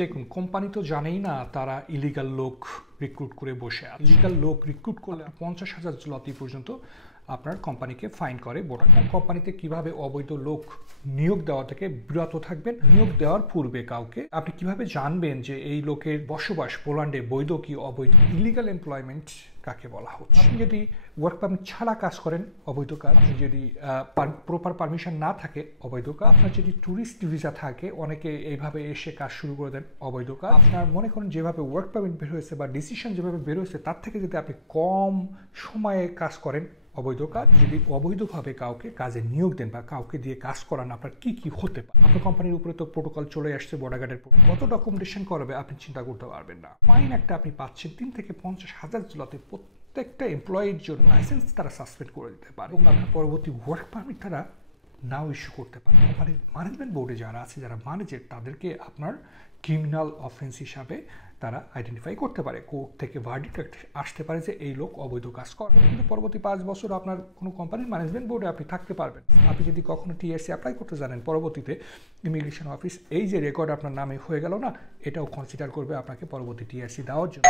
দেখুন, কোম্পানি তো জানেই না তারা ইলিগাল লোক রিক্রুট করে বসে আছে। ইলিগাল লোক রিক্রুট করলে 50,000 জলতি পর্যন্ত আপনার কোম্পানিকে ফাইন করে বোর্ড। কোম্পানিতে কিভাবে অবৈধ লোক নিয়োগ দেওয়া থেকে বিরত থাকবেন? নিয়োগ দেওয়ার পূর্বে কাউকে আপনি কিভাবে জানবেন যে এই লোকের বসবাস পোল্যান্ডে বৈধ কি অবৈধ? ইলিগাল এমপ্লয়মেন্ট কাকে বলা হচ্ছে? আপনি যদি ওয়ার্ক পারমিট ছাড়া কাজ করেন, অবৈধ কাজ। যদি প্রপার পারমিশন না থাকে, অবৈধ কাজ। আপনার যদি ট্যুরিস্ট ভিসা থাকে, অনেকে এইভাবে এসে কাজ শুরু করে দেন, অবৈধ কাজ। আপনার মনে করেন যেভাবে ওয়ার্ক পারমিট বের হয়েছে বা ডিসিশন যেভাবে বের হয়েছে তার থেকে যদি আপনি কম সময়ে কাজ করেন, অবৈধ কাজ। যদি অবৈধভাবে কাউকে কাজে নিয়োগ দেন বা কাউকে দিয়ে কাজ করান, আপনার কি কি হতে পারে? আপনার কোম্পানির উপরে তো প্রোটোকল চলে আসছে বর্ডার গার্ডের, কত ডকুমেন্টেশন করবে আপনি চিন্তা করতে পারবেন না। ফাইন একটা আপনি পাচ্ছেন 3 থেকে 50,000 জলতে। প্রত্যেকটা এমপ্লয়ির জন্য লাইসেন্স তারা সাসপেন্ড করে দিতে পারে এবং আপনার পরবর্তী ওয়ার্ক পারমিট তারা নাও ইস্যু করতে পারে। কোম্পানির ম্যানেজমেন্ট বোর্ডে যারা আছে, যারা ম্যানেজার, তাদেরকে আপনার ক্রিমিনাল অফেন্স হিসাবে তারা আইডেন্টিফাই করতে পারে। কোর্ট থেকে ভার্ডিক্ট আসতে পারে যে এই লোক অবৈধ কাজ করে। কিন্তু পরবর্তী 5 বছর আপনার কোনো কোম্পানির ম্যানেজমেন্ট বোর্ডে আপনি থাকতে পারবেন। আপনি যদি কখনো টিআরসি অ্যাপ্লাই করতে জানেন, পরবর্তীতে ইমিগ্রেশন অফিস এই যে রেকর্ড আপনার নামে হয়ে গেল না, এটাও কনসিডার করবে আপনাকে পরবর্তী টিআরসি দেওয়ার জন্য।